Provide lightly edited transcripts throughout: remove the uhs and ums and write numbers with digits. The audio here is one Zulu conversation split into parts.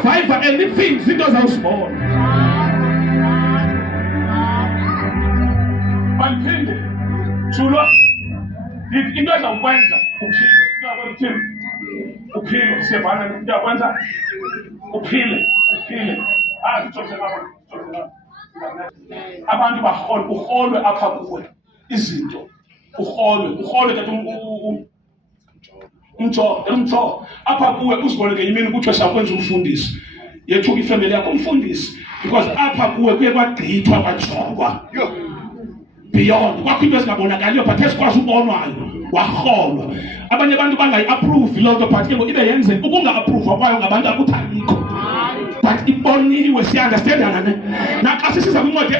survivor anything izinto zawusibona. Maniphinde Julo into ezawukwenza uphile. Into yakwenza uphile siyavana into yakwenza uphile. Sithokoze ngabo. Abantu uholwe apha kuwe izinto. Uholwe that umjo apha kuwe uzibone ngenye imini kuthiwe sakwenza umfundisi. Yethuka ifamily yakho umfundisi because apha kuwe kuye kwagqithwa kwajongwa. Beyond kwakho into ezingabonakaliyo but esikwazi ubonwayo waholwa. Abanye abantu bangayi-approve loo nto but ke ngoku ibe yenze ukunga-approve kwayo ngabantu akuthanikho but iboniwe siya-understandana ne. Naxa sisiza kwincwadi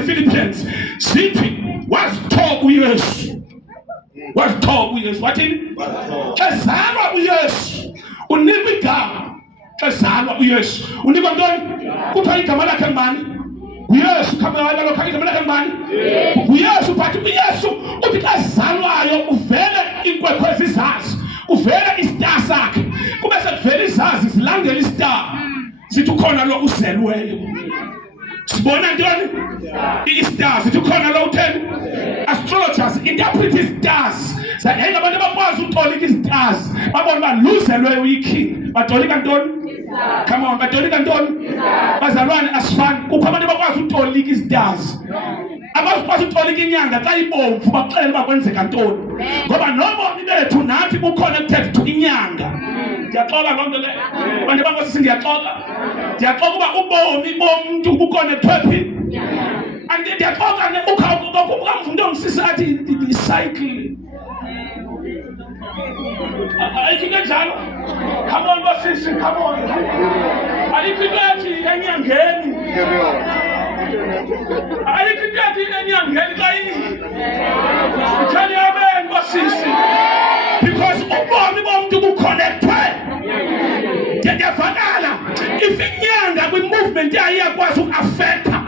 Philippians sithi wazithoba uYesu wathini? Ezalwa uYesu unikwa igama. Ezalwa uYesu unikwa ntoni? Kuthiwa igama lakhe ngubani? uYesu. Khamela lo igama lakhe ngubani? uYesu. But uYesu uthi xa zalwayo uvele inkwekhwe zizazi, uvele istar sakhe, kube sekuvela izazi zilandela istar. Sithi ukhona lo uzelweyo. Sibona ntoni? I-stars. Sithi ukhona lo utheni? Astrologers interpret stars. Hey, abantu abakwazi ukutolika izitars babona uba luzelweyo uyiking. Batolika ntoni? Come on, batolika ntoni? Bazalwane asifani. Kukho abantu abakwazi ukutolika izitars. Abakwazi ukutolika inyanga xa ibomvu baxela uba kwenzeka ntoni. Ngoba nobomi bethu nathi kukhona ekuthetha ukuthi inyanga. Ndiyaxoka loo nto leyo. Abantu bankosisi ndiyaxoka uba ubomi bomntu bukonekthwe phi. Ndiyaxoka ukamvundo ongisisi athi i-cycle. Ayikho into enjalo. Come on basisi, come on. Ayikho into ethi enyangeni. Ayikho into ethi enyangeni xa uthani amen basisi. Because ubomi bomntu bukonekthwe. Ndiyavakala if inyanga kwi-movement yayo iyakwazi uku-affecta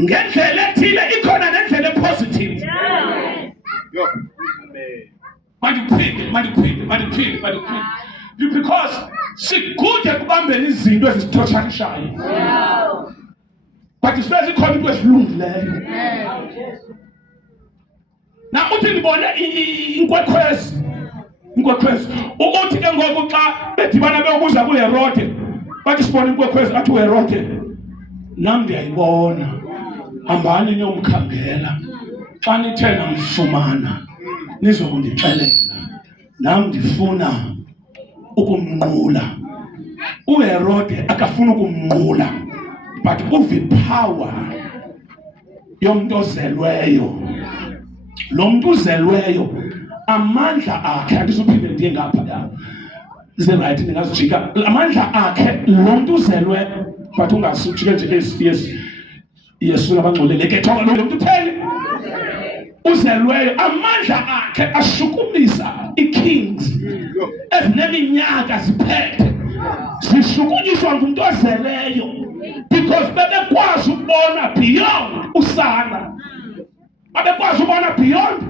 ngendlela ethile, ikhona nendlela epositive. Mandiphinde. Because sikude ekubambeni izinto ezisithotshanishayo but isibeze ikhona into ezilungileyo. Namuthi ndibone inkwekhwezi ukuthi ke ngoku xa bedibana beyobuza kuHerode bathi sibona inkwekhwezi athi uHerode nam ndiyayibona, hambani niyomkhangela, xa nithe namfumana nizokundixelela, nam ndifuna ukumnqula. uHerode akafuna ukumnqula but uva ipower yomntu ozelweyo. Lo mntu uzelweyo amandla akhe, andisuphinde ndiye ngapha right, ndingazijika amandla akhe lo mntu uzelweyo but ungasujike nje Yesu abangcolile ke thoba lo mntu utheni uzelweyo. Amandla akhe ashukumisa i-kings ezineminyaka ziphethe, zishukunyiswa ngumntu ozeleyo because bebekwazi ukubona beyond usana. Babekwazi ukubona beyond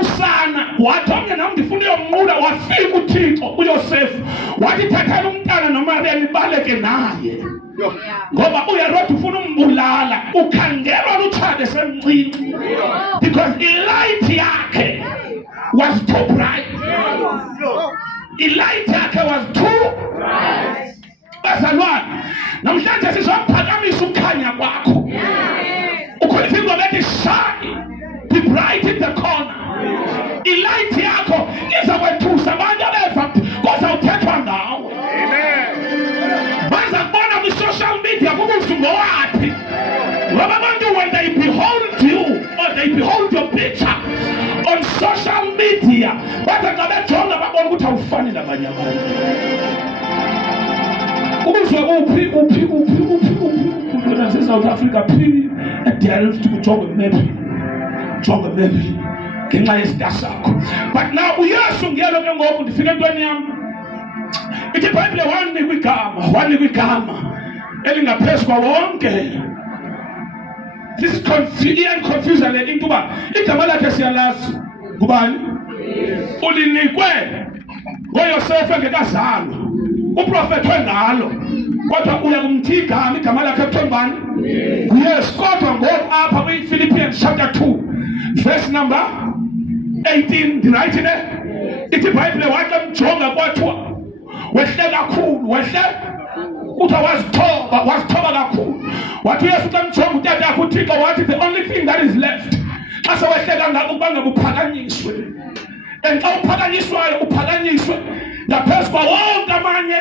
usana. Wathi omnye nam ndifuna uyomnqula, wafika uThixo uYosefu wathi thathani umntana noMariya nibaleke naye ngoba uHerode ufuna umbulala. Ukhangelwa lutshane esemncinci because ilight yakhe was too bright. Ilight yakhe was too bright. Bazalwane, namhlanje sizophakamisa ukukhanya kwakho. Ukhulifika bethi shine, be bright in the corner. Ilight yakho izakwethusa abantu abeva kozawuthethwa ngawe. Baza kubona kwi-social media kubuhlungu ngowathi ngoba abantu when they behold you or they behold your picture on social media baza xa bejonga babona ukuthi awufani nabanye abantu. Ubuzwe uphi South Africa phi edelft kujonga imephi ngenxa yesita sakho. But now uYesu ngiyelo ke ngoku ndifike entweni yam. Ithi iBhayibhile wanikwa igama elingaphezu kwa wonke. This is confusing le into uba igama lakhe siyalazi ngubani? Ulinikwe ngoYosefu engekazalwa uprofethwe ngalo kodwa uya kumthi igama lakhe kuthiwa ngubani? Yes. Kodwa ngoku apha kwi-Philippians chapter 2 verse number 18 ndirayithi ne? Ithi iBhayibhile wathi mjonga kwathiwa wehle kakhulu, wehle kuthiwa wazithoba kakhulu. Wathi uyesu xa mjonga utata yakho uThixo wathi the only thing that is left xa sewehle kangaka ukuba ngabuphakanyiswe. And xa uphakanyiswayo uphakanyiswe ngaphezu kwa wonke amanye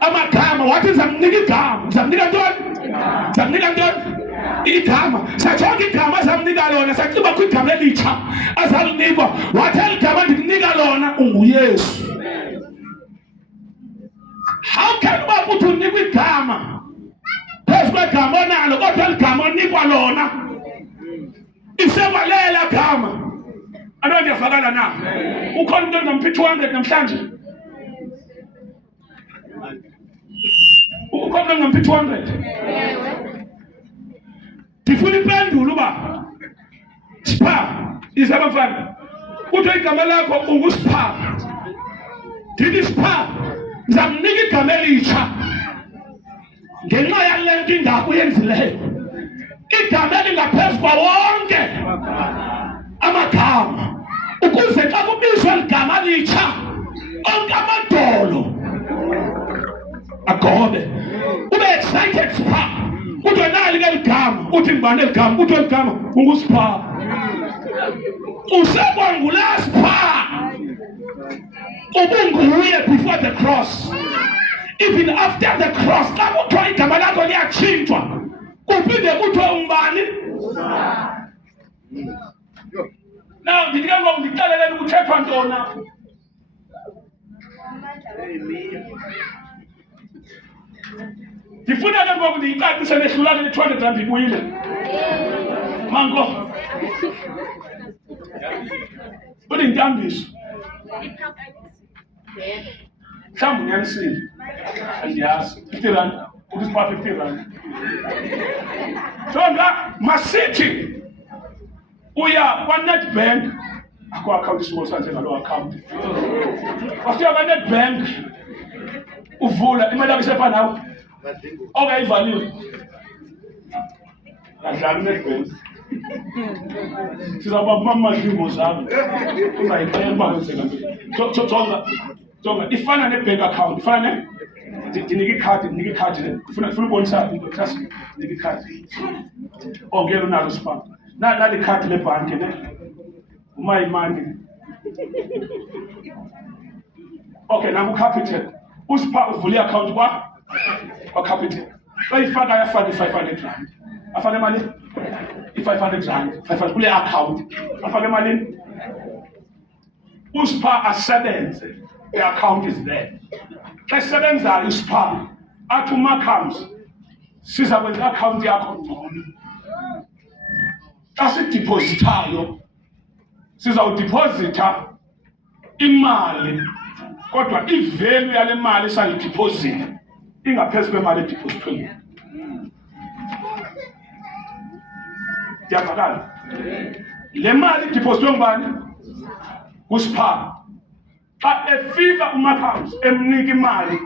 amagama. Wathi zamnika igama. Zamnika ntoni? Zamnika ntoni? Igama. Sajonga igama azamnika lona, saciba kwigama elitsha azalinikwa. Wathi eli gama ndikunika lona unguYesu. How can uba kuthi unikwa igama phezu kwegama onalo kodwa eli gama onikwa lona isekwalela gama? Abantu ndiyafakala na? Ukhona umuntu ongamphi 200 namhlanje? Ukhona umuntu ongamphi 200? Ndifuna impendulo uba Sipha izabafana kuthiwa igama lakho unguSipha. Ndithi Sipha ngizamnika igama elitsha ngenxa yale nto ingako uyenzileyo. Igama elingaphezu kwa wonke amagama, ukuze xa kubizwa igama elitsha onke amadolo agobe. Ube excited Sipha. Kuthiwa nali ke ligama. Uthi ngibani eligama? Kuthiwa igama unguSipha. Usekwangula Sipha. Ubunguye before the cross. Even after the cross, xa kuthiwa igama lakho liyatshintshwa kuphinde kuthiwa ungubani? Now ndike ngoku ndixeleleni kuthethwa ntoni apho. Ndifuna ke ngoku ndiyicacise nehlulane ne-200 rand ibuyile. Mango. Uthi intambiso. Mhlawumbi unyanisile. Andiyazi. 50 rand. Uthi sipha 50 rand. Jonga, masithi uya kwa-Nedbank. Akho-account isibonisa ngaloo account. Wafika kwa-Nedbank uvula imali yakho isepha nawe. Okay, ivaliwe. Adlala uNedbank. Sizawuba kumamadlingo zami. Uzayitela uba kwenzeka ntoni. Jonga, ifana ne-bank account. Ifana ne? Ndinika ikhadi le. Ufuna ubonisa just ndinika ikhadi. Ngeke unalo Sipha. Nali ikhadi lebhanki ne. Uma imali. Okay, nangu Capitec. uSipha uvule i-account kwa Capitec. Bayifaka yafaka i-500 rand. Afake imali i-500 rand. 500 kule account. Afake imali. uSipha asebenze. The account is there. Xa sebenzayo uSipha athi uma comes siza kwenza account yakho ngcono. Xa sidepositayo sizawudeposita imali kodwa ivalue yale mali sayideposit ingaphezu kwemali edepositwe. Ndiyavakala? Le mali idepositwe ngubani? uSipha. Xa efika uMaccounts emnika imali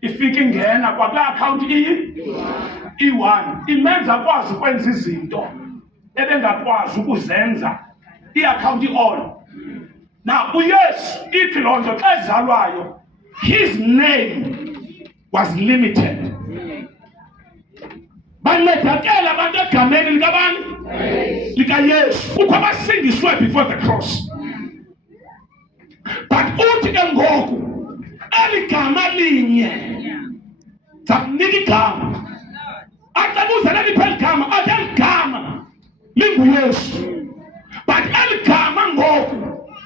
ifika ingena kwakula account i-1 imenza akwazi ukwenza izinto ebengakwazi ukuzenza i-account i-on. Now uYesu ithi loo nto xa ezalwayo his name was limited. Bancedakela abantu egameni likabani? LikaYesu. Kukho abasindiswe before the cross. But uthi ke ngoku eli gama linye zamnika igama. Atabuza naliphi eli gama? Athi eli gama linguYesu. But eli gama ngoku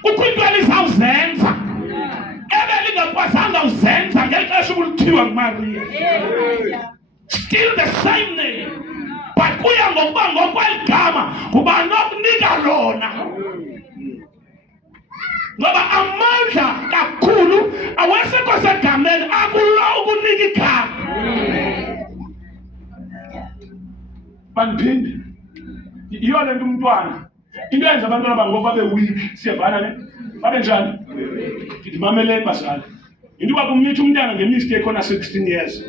kukho into elizawuzenza ebelingakwazanga uzenza ngeli xesha ubulithiwa nguMaria. Still the same name. But kuya ngokuba ngokweli gama kuba nokunika lona. Ngoba amandla kakhulu awesekho segameni akulo ukunika igama. Bandiphinde. Iyo le nto umntwana. Into yenza abantwana bangoku babe weak. Siyavana ne? Babe njani? Ndimameleni bazali. Induba kumnitha umntana ngemistake khona 16 years.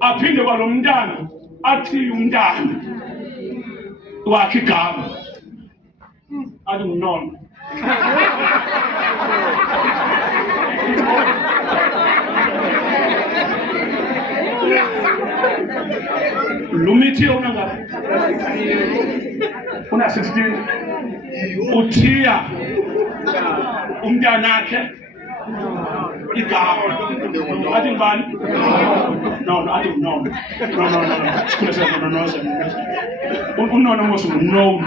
Aphinde kwalo mntana athi umntana wakhe igama. Athi uNono. Lumithi una ngapi? Una 16. Uthiya umntana wakhe igama. Athi ngubani? No, athi uNono. No. Sikhule sena no. uNono mose no.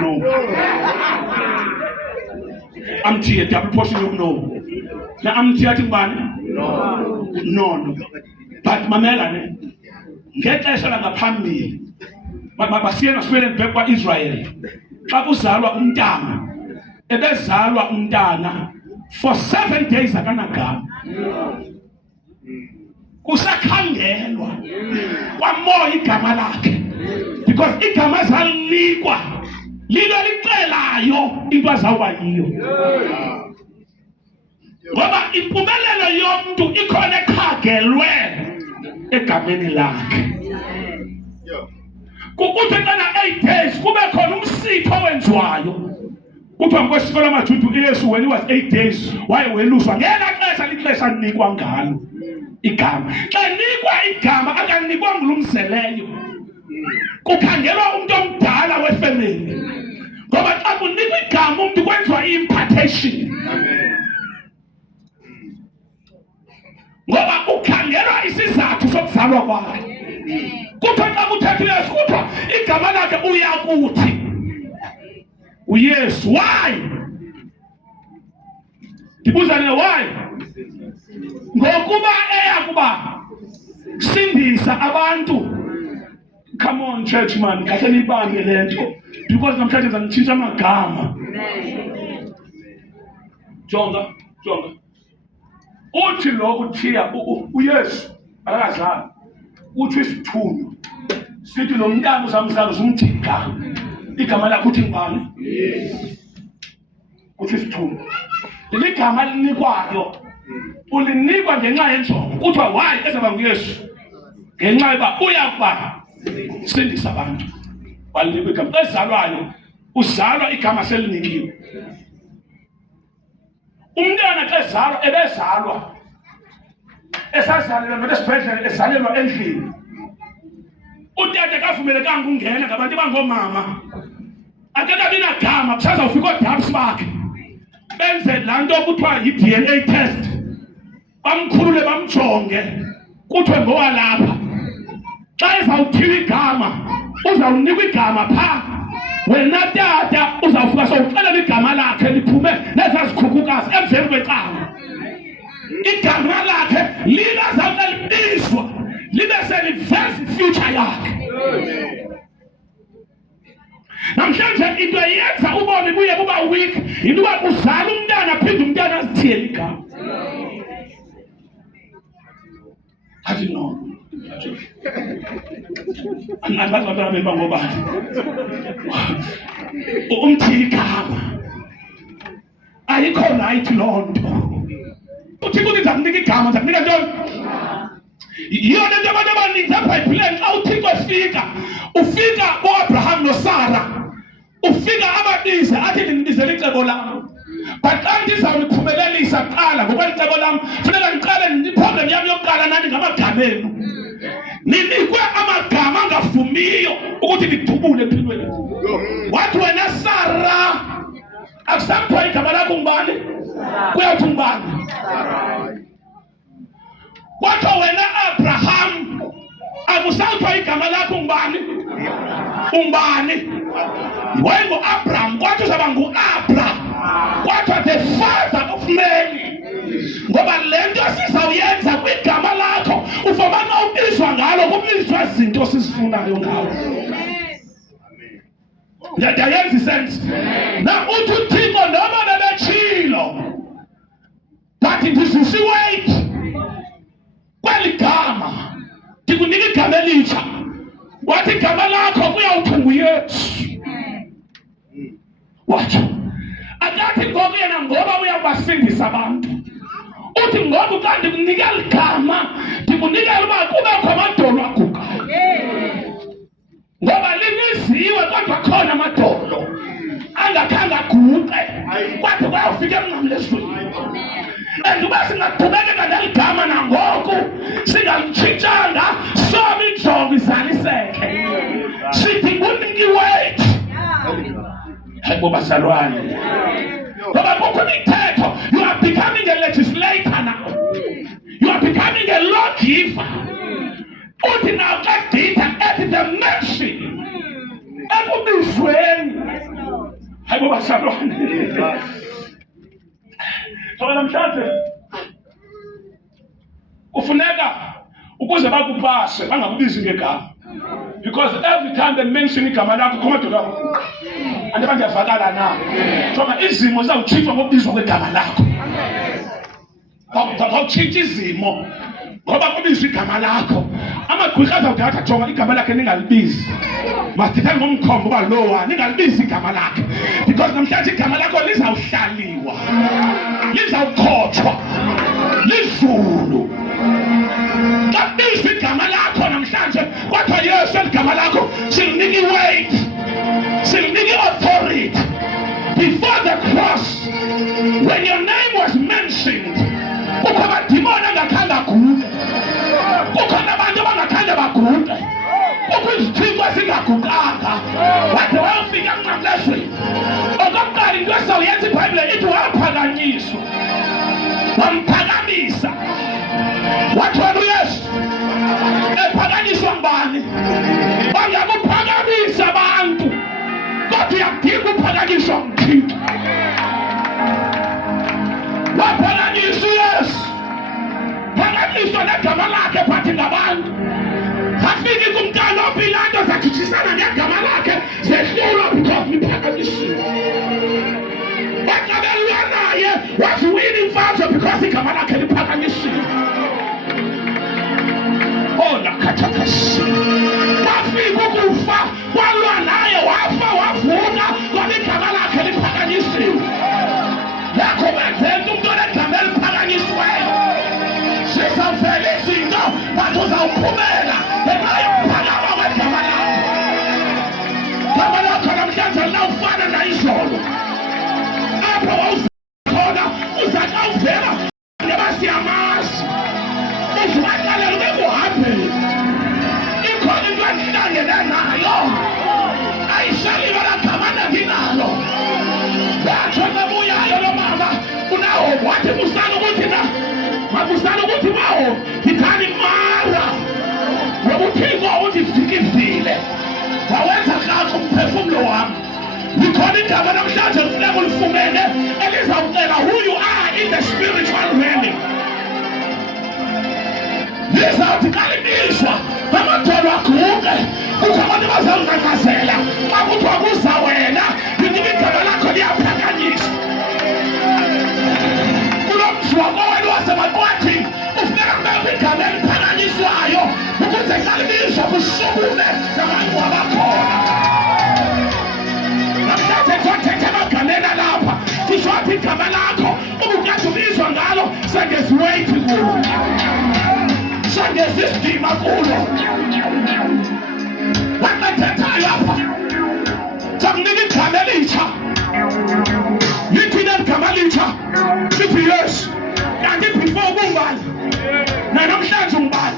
Amthiye double portion of no. Na amthiye athi ngubani? No. But mamela ne. Ngexesha langaphambili basiyena sibele back kwaIsrael. Xa kuzalwa umntana, ebezalwa umntana for 7 days akanagama. Kusakhangelwa kwamoya igama lakhe, because igama zalinikwa lilo licelayo into azawuba yiyo. Ngoba impumelelo yomuntu ikhona ekhagelwe egameni lakhe. Kukuthi kana 8 days kube khona umsitho owenziwayo. Kuthiwa ngokwesikolo amaJuda uYesu when he was 8 days wayeweluswa ngela xesha lixesha linikwa ngalo igama. Xa nikwa igama akanikwa ngulumzeleyo, kukhangelwa umuntu omdala wefamily. Ngoba xa kunikwa igama umuntu kwenziwa impartation. Ngoba ukhangelwa isizathu sokuzalwa kwakhe. Kuthiwa xa kuthethwa uYesu kuthiwa igama lakhe uyakuthi uYesu. Why? Ndibuza ne why? Ngokuba eyakuba sindisa abantu. Come on church man, kahle nibange lento, because namhlanje ngizanitshintsha amagama. Jonga. Uthi lo uthiya uYesu akazali. Uthi isithunywa sithi lo mntana uzamzala umthika. Igama lakhe uthi ngubani? Uthi isithunywa. Ligama linikwayo ulinikwa ngenxa yenjongo. Kuthiwa why ezaba nguYesu? Ngenxa yoba uyakuba sindisa abantu. Walinikwa igama ezalwayo, uzalwa igama selinikiwe. Umntana xa ezalwa ebezalwa esazalelwa nesibhedlela ezalelwa endlini. Utata kavumelekanga ungena ngabantu abangomama. Akekabi nagama kusaza ufika odabs bakhe benze laa nto kuthiwa yi-DNA test, bamkhulule bamjonge kuthiwe ngowalapha. Xa ezawuthiwa igama uzawunikwa igama phaa. Wena tata uzawufika sowuxelela igama lakhe liphume nezazikhukhukazi emveni kwecawa. Igama lakhe lingazawuke libizwa libe seliveza ifuture yakhe. Namhlanje into yenza ubomi buye buba weak into yoba kuzala umntana phinde umntana azithiyele igama. Athi no. Angazi abantwana bemba ngobani. Umthiya igama. Ayikho right loo nto. Uthixo uthi ndizakunika igama, ndizakunika ntoni? Yiyo le nto abantu abaninzi apha eBhayibhileni xa uThixo ufika kuAbraham noSara, ufika ababize athi ndinibizela icebo lam. But xa ndizawuliphumelelisa kuqala ngokweli cebo lam, funeka ndiqale iproblem yam yokuqala nani ngamagama enu. Ninikwe amagama angavumiyo ukuthi nidubule empilweni. Wathi wena Sara akusakuthiwa igama lakho ngubani? Kuyawuthi ngubani? Kwathiwa wena Abraham akusakuthiwa igama lakho ngubani? Ungubani? Wayengu-Abraham kwathi uzaba ngu-Abra. Kwathiwa the father of many. Ngoba le nto sizawuyenza kwigama lakho ufumana ubizwa ngalo, kubizwa izinto sizifunayo ngawo. Ndiyayenza isense. Na uthi uThixo noma bebetshilo bathi ndisusiweight kweli gama ndikunika igama elitsha. Wathi igama lakho kuyawuthi nguYesu. Watsho akathi ngoku yena ngoba uyabasindisa abantu uthi ngoba kanti kunikela igama ndikunikela uba kubekho amadolo agugayo ngoba liniziwe kodwa khona amadolo angakhange aguqe kwathi kwayofika emnqamlezweni. And uba singaqhubekeka naligama nangoku singamtshintshanga sobe injongo izaliseke sithi kuniki wethu. Hayi bazalwane, ngoba kukho imithetho. You are becoming a legislator now. You are becoming a lawgiver. Uthi now kadita at the mention ekubizweni. Hayi bazalwane, so namhlanje ufuneka ukuze bakupase bangakubizi ngegama, because every time they mention igama lakho khomadolo lakho andaba ndiyavakala na jonga izimo zawutshintshwa ngokubizwa kwegama lakho. Bawutshintsha izimo ngoba kubizwa igama lakho. Amagqwirha azawuthi jonga igama lakhe ningalibizi, masithethane ngomkhombo uba lowa ningalibizi igama lakhe, because namhlanje igama lakho lizawuhlaliwa, lizawukhotshwa lizulu. Kabizwa igama lakho namhlanje kwathiwa Yesu eligama lakho silinika iweight, silinika authority. Before the cross, when your name was mentioned, kukho abadimoni angakhange aguqe, kukho nabantu abangakhange baguqe, kukho izithixo ezingaguqanga wade wayofika emnqamlezweni. Okokuqala into esawuyenza iBhayibhile ithi waphakanyiswa, wamphakamisa. Wathi wena uYesu ephakanyiswa ngubani? Bangakuphakamisa abantu kodwa uyadinga uphakanyiswa nguThixo. Waphakanyiswa uYesu, phakanyiswa negama lakhe phathi ngabantu. Afike kumntana uPilato zathuthisana ngegama lakhe zehlulwa because liphakanyisiwe. Waqabelwa naye waziwina imfazwe because igama lakhe liphakanyisiwe. Nakhathakasi wafika ukufa walwa naye wafa wavuka ngoba igama lakhe liphakanyisiwe. Yakho benzenza umuntu onegama eliphakanyisiweyo sizavela izinto but uzawuphumela ngenxa yokuphakama kwegama lakho. Igama lakho namhlanje linawufana nayizolo apho wawukhona uzaka uvela ngoba siyamazi uzwakalela ube kuhambeni. Ikhona into enhlangene nayo ayisaliwe lagamana nginalo. Yatsho nebuyayo lo mama unawo wathi musana ukuthi na makusana ukuthi mawo ngithani mara ngokuthiko uthi fikizile wawenza kakho umphefumulo wami. Likhona igama namhlanje lifuneka ulifumene elizawucela who you are in the spiritual realm. Lizawuthi kalibizwa amadolo aguqe. Kukho abantu bazawunkakazela xa kuthiwa kuza wena linika igama lakho liyaphakanyiswa. Kulo mzwako wenu wasemaqwathini ufuneka kubekho igama eliphakanyiswayo ukuze kalibizwa kusukume nabantu abakhona. Namhlanje kuzothetha emagameni alapha kuzothi igama lakho ubukade ubizwa ngalo sengeziweyithi kulo, sengezisidima kulo. Wanethethayo apha sakunika igama elitsha. Lithi negama elitsha lithi Yesu, kanti before ubungani nanamhlanje ungubani,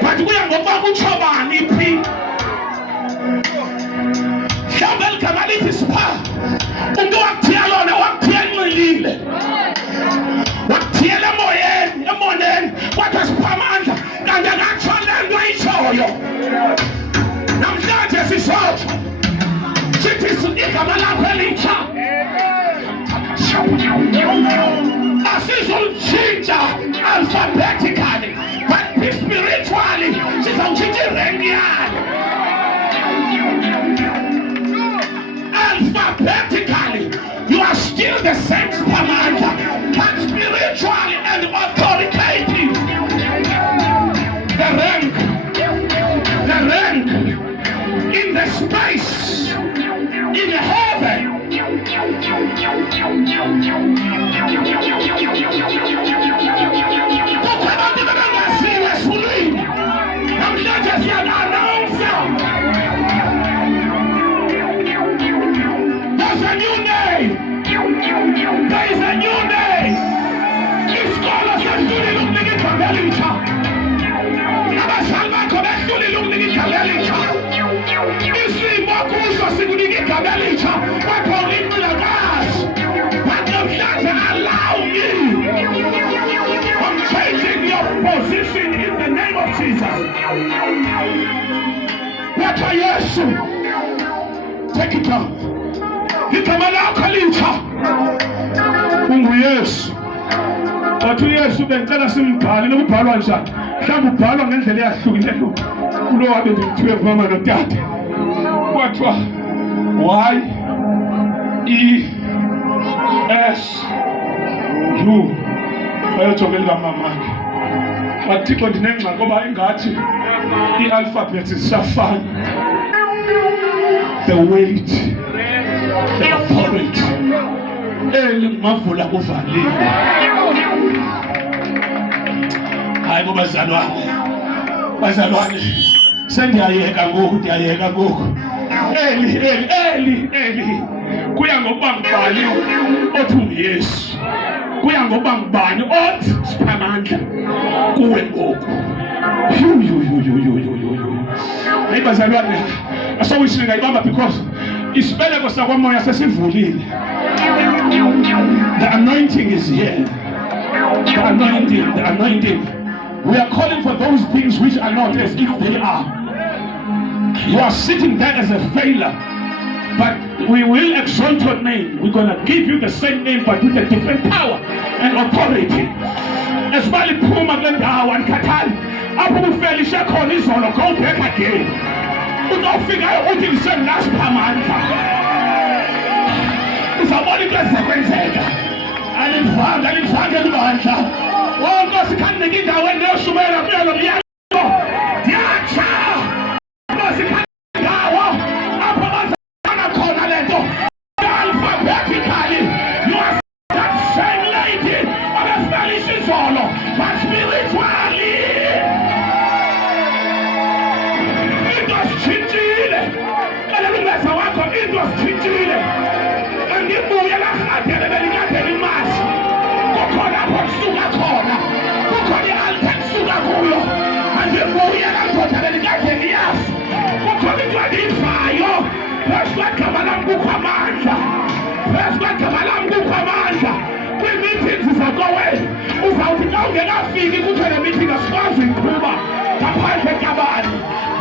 but kuya ngokuba kutsho bani phi. Mhlawumbe eligama lithi Sipha, umntu wakuthiya lona wakuthiya enxilile, wakuthiyela emoneni kwathiwa Sipha amandla kanti akatsho le nto ayitshoyo. Namhlanje sisotsho sithi igama lakho elitsha asizolitshintsha alphabetically but spiritually sizawutshintsha irenki yalo. Alphabetically you are still the same Spamandla, but spiritually and authoritative the rank in the space in heaven. releasing in the name of Jesus. Weka Yesu. Take it down. Igama lakho licha. Yesu. Wathi Yesu bengicela simbhale lokubhalwa njani. Mhlawumbe ubhalwa ngendlela eyahlukile kulo wabe bethiwe mama notata. Kwathiwa Y-E-S-U. Bayojobela kaMamakhe. Wathixo ndinengxaki ngoba ingathi i-alphabet zisafana. The weight, the authority. Ngavula kuvalile. Hayi bo bazalwane. Sendiyayeka ngoku. Eli. Kuya ngokuba ngibani othi uYesu. Kuya ngokuba ngibani othi siphamandla kuwe ngoku. Hayi bazalwane. Asawishini ngayibamba because isibeleko sakwamoya sesivulile. The anointing is here. The anointing. We are calling for those things which are not as if they are. You are sitting there as a failure, but we will exalt your name. We're going to give you the same name, but with a different power and authority. As well as Puma Glendawa and Katan, Abu Felicia Cornizolo, go back again. We don't figure out what is the last Pamanta. It's a body class sequence. And in front of the Manta. Oh, God, can't get down when they're so many of you.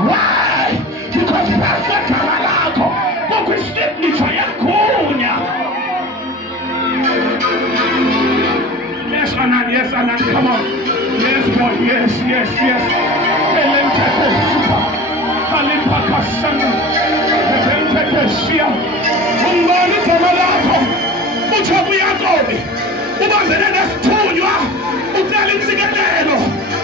Why? Because Pastor Kamalako, yes, Anan, come on. Yes, boy, yes. Umbani Kamalako, Uchabu Yakobi, Ubazene Nestunywa, Utali Tigatelo,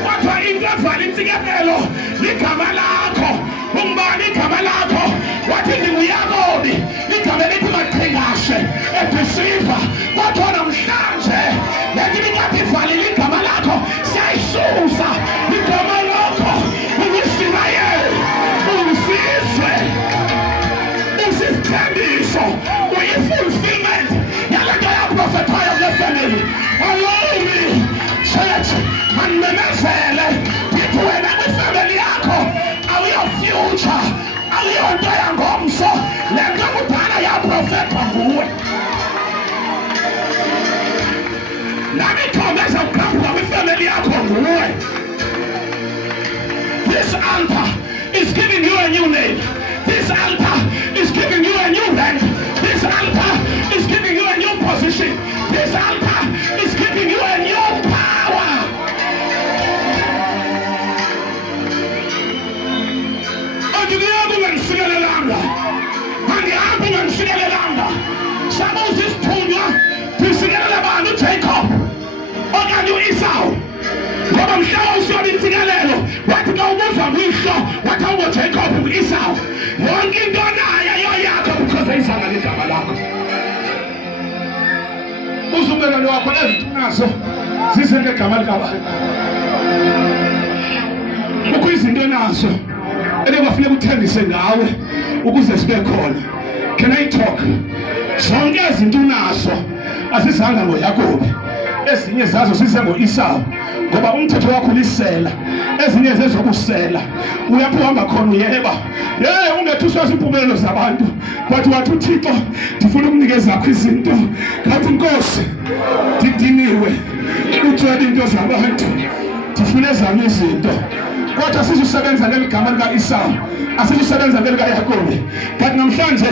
Wata Ingafali Tigatelo, Nikamalako, Umbani Kamalako, what is the Yakobi, Nikameliti Matingashe, and Deceiver, what on them stands, let me not be Fali Nikamalako, say Susa, Nikamalako, who is Simaye, who is Israel. So, for your fulfillment, Yalagaya prophesy of the family. Allow me, church, and the message, people in the family, are we your future? Are we your diagram? So, let them put your prophet on board. Let me come as a couple of family. This altar is giving you a new name. This altar is giving you a new rank. This altar is giving you a new position. This altar is giving you a new power. And the argument Singalanda. And the argument Singalanda. Suppose this Tonya to Singalanda take up. Or can you Esau? What I'm showing Singalelo. What to go from Esau? What I will take up with Esau. Wangi dona ya yako because isa na nikamalako. Uzumela ni wako lezi tunazo. Zisenge kamalaka. Ukuizi ndo nazo. Ede wafile kuthendise ngawe ukuze sibe khona. Can I talk? Zonke izinto nazo asizanga ngoYakobi. Ezinye zazo sizengo Esau. Ngoba umthetho wakho lisela ezinye zezokusela uyaphamba khona uyeba ungethuswa impumelo zabantu kwathi wathi uThixo ndifuna ukunikeza zakho izinto ngathi Nkosi ndidiniwe ukuthola into zabantu Thifuna ezami izinto. Kodwa sizosebenza ngeligama lika Esau, asizosebenza ngelika Yakobe. Kanti namhlanje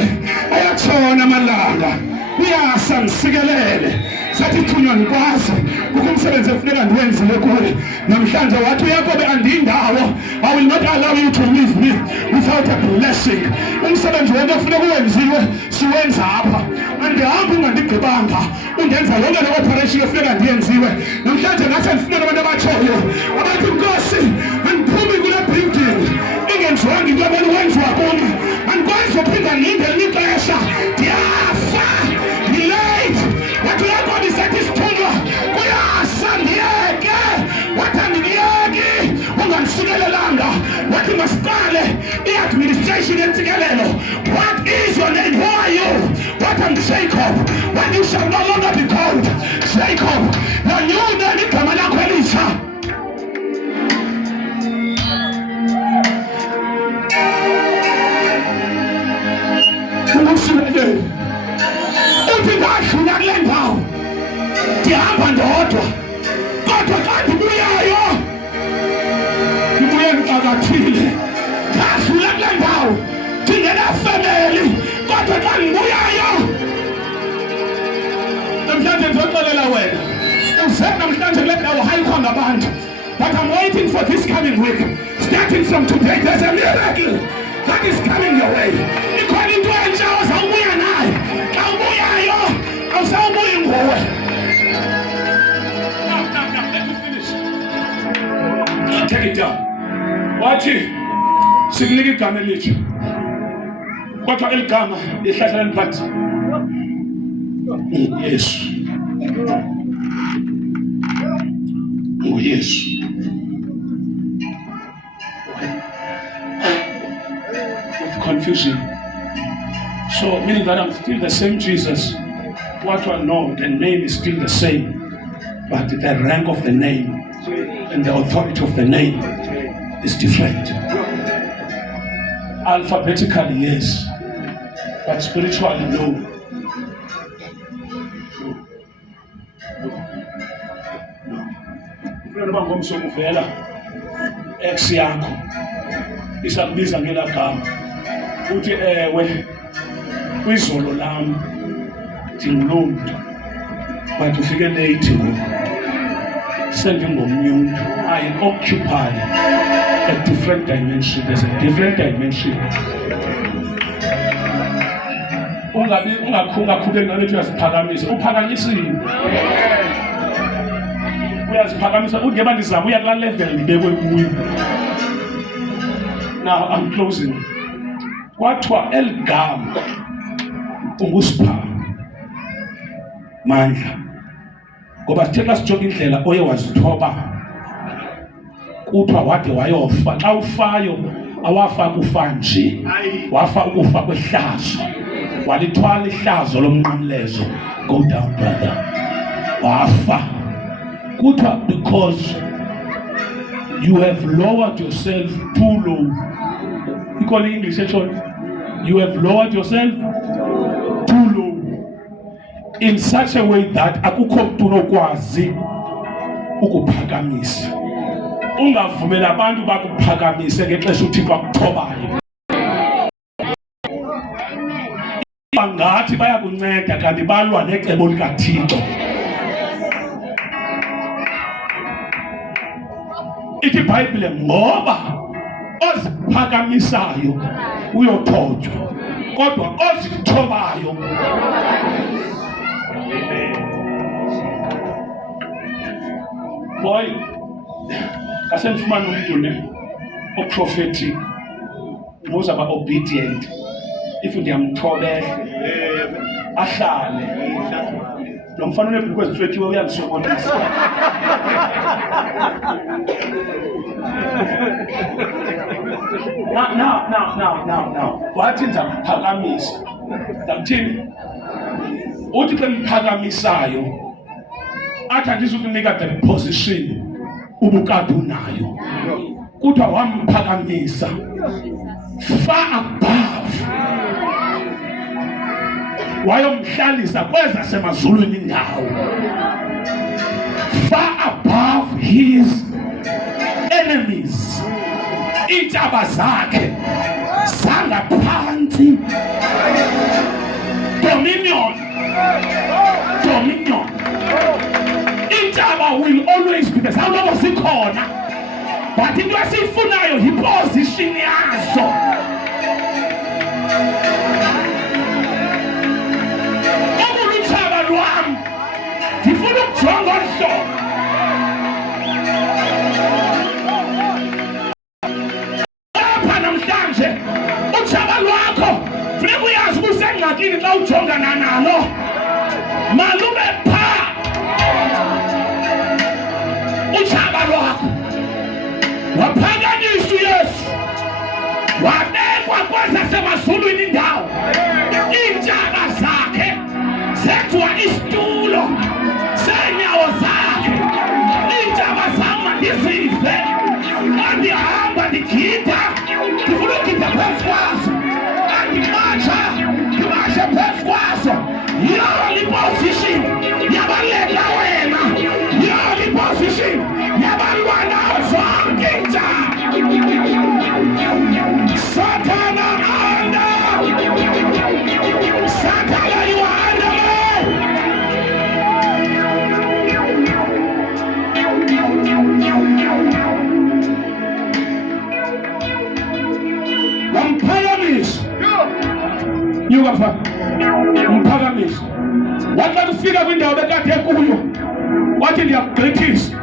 ayatshona amalanga. Kuyasa ngisikelele. Sathi thunywa ngikwazi ukumsebenza efuneka ndiwenzile kuwe. Namhlanje wathi uYakobe andindawo. I will not allow you to leave me without a blessing. Umsebenzi wonke ufuneka uwenziwe siwenza apha. Andihambi ungandigqibanga. Ungenza yonke le operation efuneka ndiyenziwe. Namhlanje ngathi ndifuna abantu abatshoyo. Abathi Nkosi, andiphumi kule building. Ingenziwanga into ebelenziwa kum. Andikwazi uphinda ndilinde ixesha. Ndiyafa. Late. What you are going to say is Tunya. We are Sandieke. What am I? Ungansukelelanga. What you must call the administration in Tigalelo. What is your name? Who are you? What am Jacob? When you shall no longer be called Jacob. Your new name is Kamala Kwelisa. Ndingashula kule ndawo ndihamba ndodwa kodwa xa ndibuyayo ndibuye ndixakathile. Ndashula kule ndawo ndingenafemeli kodwa xa ndibuyayo. Namhlanje ndizoxelela wena uze namhlanje kule ndawo hayikho ngabantu, but I'm waiting for this coming week. Starting from today, there's a miracle that is coming your way. Ikhona into entsha ozawubuya nayo. Xa ubuyayo awusawubuyi nguwe. Now, let me finish. Take it down. Wathi sikunika igama elitsha, kodwa eligama lihlahla liphansi. Yesu. Yesu. Confusion. So meaning that I'm still the same Jesus. What I know, the name is still the same, but the rank of the name and the authority of the name is different. Alphabetically, yes, but spiritually, no. Ex yakho isakubiza ngelagama uthi ewe kwizolo lami ndingulomntu but ufike late ngoku sendingomnye umntu. I occupy a different dimension. There's a different dimension. Ungakhuleki nalethi uyaziphakamisa. Uphakamisile. Uyaziphakamisa. Ungeba ndizama uya kulaa level ndibekwe kuyo. Now I'm closing. Kwathiwa eligama ungusipha mandla, ngoba sithe xa sijonga indlela oye wazithoba kuthiwa wade wayofa. Xa ufayo awafa kufa nje, wafa ukufa kwehlazo. Walithwala ihlazo lomnqamlezo. Go down brother. Wafa kuthiwa because you have lowered yourself too low. You call it English, you have lowered yourself too low in such a way that akukho mntu unokwazi ukuphakamisa. Ungavumela abantu bakuphakamise ngexesha uThixo akuthobayo. Bangathi bayakunceda kanti balwa necebo likaThixo. Ithi iBhayibhile ngoba oziphakamisayo uyothotywa, kodwa ozithobayo boy kasemfumana umuntu ne oprophetic uzaba obedient. If ndiyamthobela ahlale lo mfana unebhuku ezithwethiwe uyangisokolisa. Now. Wathi ndizaphakamisa. Ndamthini? Uthi xa mphakamisayo athi andizukunika the position ubukade unayo. Kuthiwa wamphakamisa far above. Wayomhlalisa kwezasemazulwini indawo. Far above his enemies, iintshaba zakhe zangaphansi. Dominion. Iintshaba will always be there. Sawulobo sikhona, but into esiyifunayo yiposition yazo. Ubulutshaba lwam ndifuna ukujonga ohlobo. Apha namhlanje utshaba lwakho funeka uyazi uba usengxakini xa ujongana nalo. Malube phaa utshaba lwakho. Waphakanyiswa uYesu, wabekwa kwezasemazulwini indawo. Iintshaba zakhe zenziwa isitulo seenyawo zakhe. Iintshaba zam mandizive xa ndihamba ndigida, ndifuna ugida phezu kwazo. Andimatsha ndimatshe phezu kwazo. Yho iposition yabaleka wena, yho iposition yabalwana zonke iintshaba. Sathana under, Sathana you are under me. Wamphakamisa mphakamisa. Wathi xa kufika kwindawo bekade kuyo, wathi ndiyakugqithisa.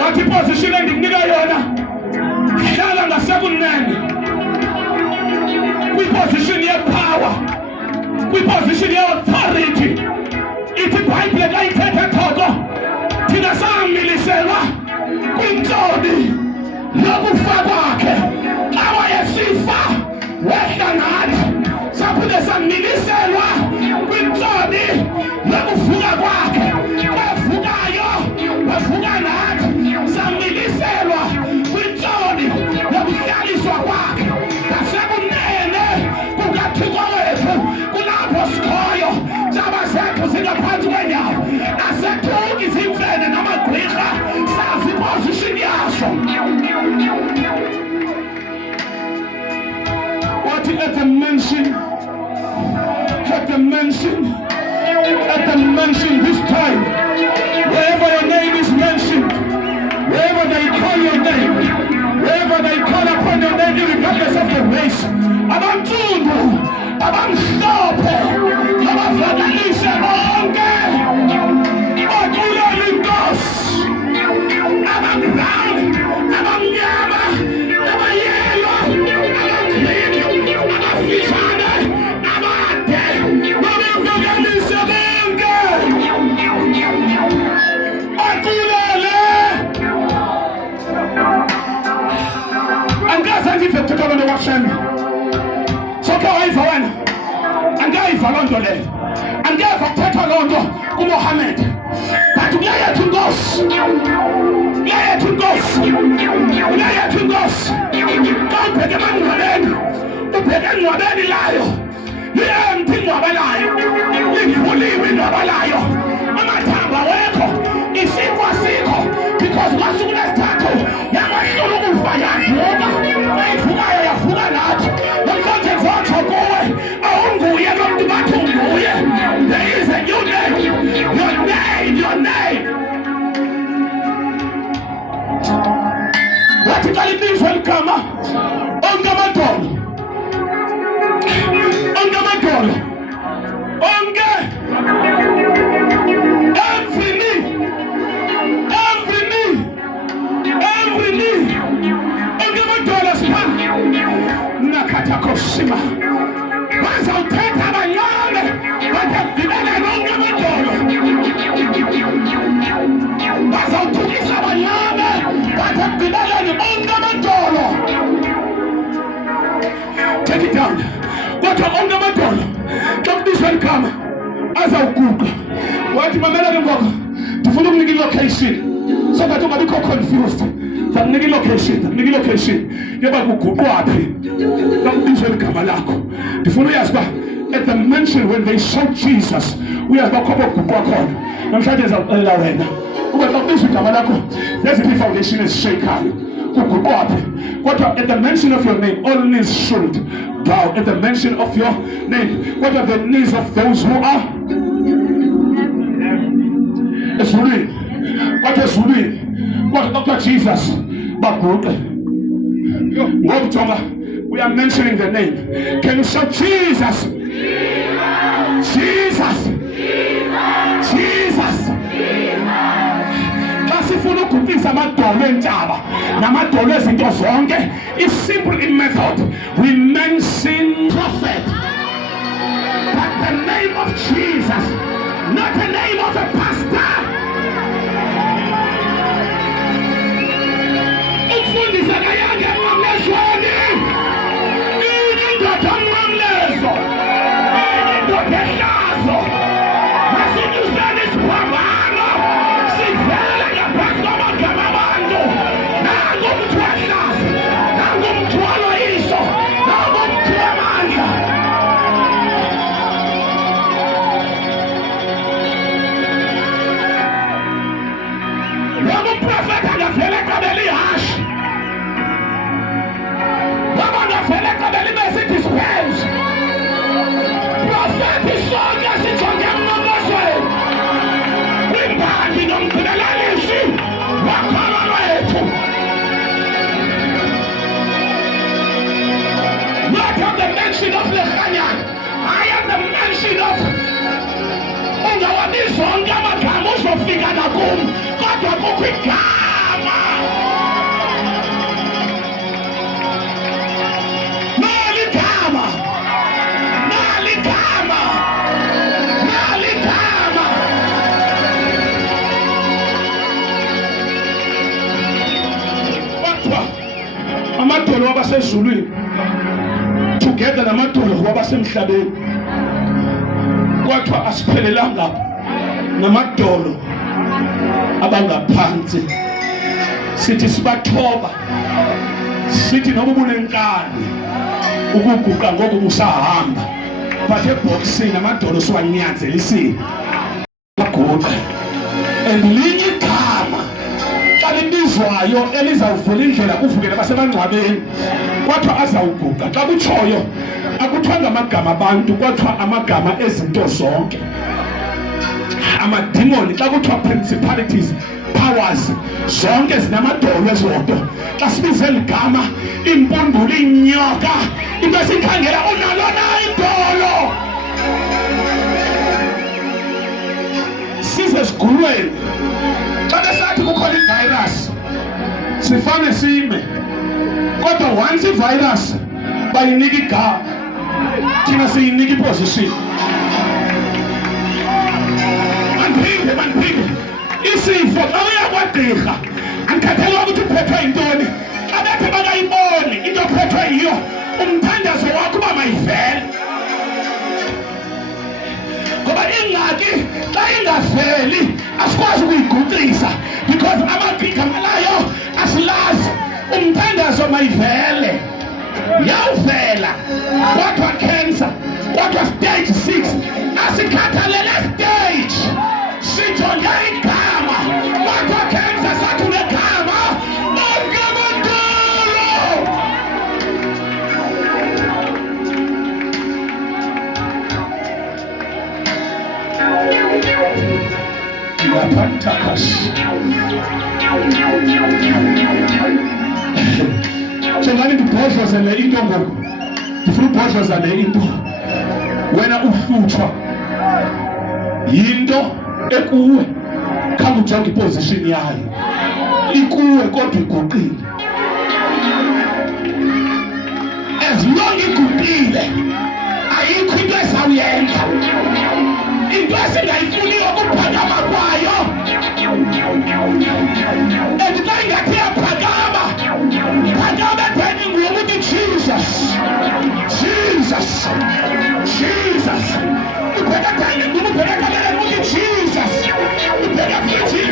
Wathi iposition endikunika yona, hlala ngasekunene, kwiposition yepower, kwiposition ye-authority. Ithi iBhayibhile xa ithetha thoko, thina samiliselwa kwintsobi lokufa kwakhe. Xa wayesifa wehla nathi, saphinde samiliselwa kwintsobi lokuvuka kwakhe. Kwevukayo wevuka nathi, samiliselwa kwintsobi lokuhlaliswa kwakhe. Ngasekunene kukaThixo wethu kulapho sikhoyo. Iintshaba zethu zingaphansi kweenyawo, asethuki zimfene namagqwirha, sazi iposition yazo. What at the mention this time, wherever your name is mentioned, wherever they call your name, wherever they call upon your name, regardless of the race, abantsundu, abamhlophe, abavakalise bonke, obulela inkosi, ababrown, abamnyama, abayelo, abamhlophe, abafishane, abade, babavakalise bonke, okulele. Angaze ngive kuthethwa loo nto kwaShembe. Sokhe wayiva wena? Angayiva loo nto leyo. Angeva kuthethwa loo nto kuMohammed. But kule yethu inkosi, kule yethu inkosi, kule yethu inkosi. Xa ubheke emangcwabeni, ubheke engcwabeni layo, liempty ingcwaba layo, livuliwe ingcwaba layo, amathambo awekho, isifo asikho, because kwasuku lesithathu yakwahlula ukufa yavuka. Ayivukayo yavuka nathi. Namhlanje ngizotsho kuwe, awunguye lo mntu bathi unguye. There is a new name. Your name. Wathi xa libizwa ligama, onke amadolo, onke amadolo, onke, every knee, onke amadolo sipha nakhatha koshima. Bazawuthetha abanyame, batavibele nonke amadolo. Bazawuthukisa abanyame, batavibeleni onke amadolo. Take it down. Kodwa onke amadolo xa kubizwa ligama azawuguqa. Wathi mamela ke ngoku, ndifuna ukunika ilocation so that ungabikho confused. Ndikunika ilocation yoba kuguqwa phi xa kubizwa ligama lakho. Ndifuna uyazi uba at the mention when they saw Jesus, uyazi uba khona guqwa khona. namhlanje ngizawuxelela wena ukuba xa kubizwa igama lakho zeziphi i-foundation ezishayikayo kuguqwaphe kodwa at the mention of your name all knees should bow. At the mention of your name, what are the knees of those who are ezulwini? What ezulwini? What Jesus baguqe ngokujonga. We are mentioning the name. Can you shout Jesus? Jesus. Jesus. Xa sifuna ukugubisa amadolo entshaba namadolo ezinto zonke, it's simple in method. We mention prophet, but the name of Jesus, not the name of a pastor. Ukufundisa kayake emamlezweni. Indoda emamlezo. Indoda ehlazo. Masinyuseni isiphambano. Sivele ngaphansi kwamagama abantu. Nangu umntu wehlazo. Nangu umntu waloyiso. Nangu umntu wamandla. Lobo prophet angavele kabeli hashi. Lobo angavele kabeli bese dispense. Prophet isonke sijonge emnqamlezweni. Kwimbali nomgqibelalisi wakholo lwethu. Not of the mention of Lechanyana. I am the mention of ungawabi zonke amagama uzofika nakum kodwa kukho igama. Nali igama. Nali igama. Nali igama. Kodwa amadolo wabasezulwini together namadolo wabasemhlabeni kodwa asiphelelanga namadolo abangaphansi. Sithi sibathoba, sithi noba ubunenkani ukuguqa ngoku busahamba, but eboxini amadolo siwanyanzelisile aguqe. And linye igama xa libizwayo elizawuvula indlela kuvukele abasebangcwabeni kodwa azawuguqa. Xa kutshoyo akuthiwanga amagama abantu kodwa amagama ezinto zonke. Amadimoni xa kuthiwa principalities, powers zonke zinamadolo ezodwa. Xa sibize ligama impundulu, inyoka, into esikhangela unalo na idolo. Size sigulweni xa besathi kukhona ivirus sifane sime, kodwa once ivirus bayinika igama thina siyinika iposition. Mandiphinde isifo xa uya kwagqirha andikhathalwa ukuthi uphethwe yintoni. Xa bethe bakayiboni into ophethwe yiyo umthandazo wakho uba mayivele, ngoba ingxaki xa ingaveli asikwazi ukuyiguqisa because igama layo asilazi. Umthandazo mayivele, yawuvela kodwa cancer, kodwa stage 6 asikhathalele stage. Sijonge igama kodwa cancer sathi unegama bonke amadolo. Ngaphantakasi njengani ndibhodlozele into ngoku, ndifuna ubhodloza le into. Wena uhlutshwa yinto ekuwe, khange ujonge iposition yayo. Ikuwe kodwa iguqile. As long iguqile ayikho into ezawuyenza. Into esingayifuniyo kuphakama kwayo. And xa ingathi yaphakama, phakama ebheni nguye ukuthi Jesus. Jesus. Jesus. Ubheka kanye nguye ubheka kamele ukuthi Jesus. Ubheka futhi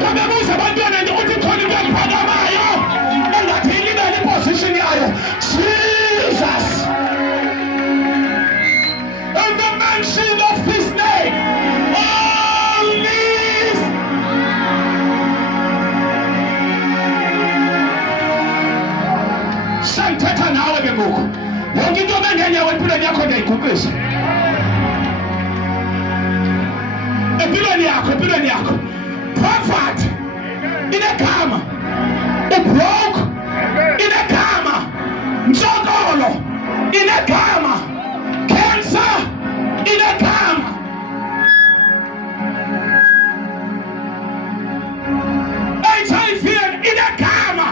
kabebuza abantwana nje ukuthi khona into ephakamayo engathi ilibele iposition yayo. Jesus. And the mention of his name, all knees Sangithetha nawe ke ngoku. Yonke into engenyawo empilweni yakho ngiyayiguqisa. Empilweni yakho. Prophet inegama. Ubroke inegama. Msokolo inegama. Cancer inegama. HIV inegama.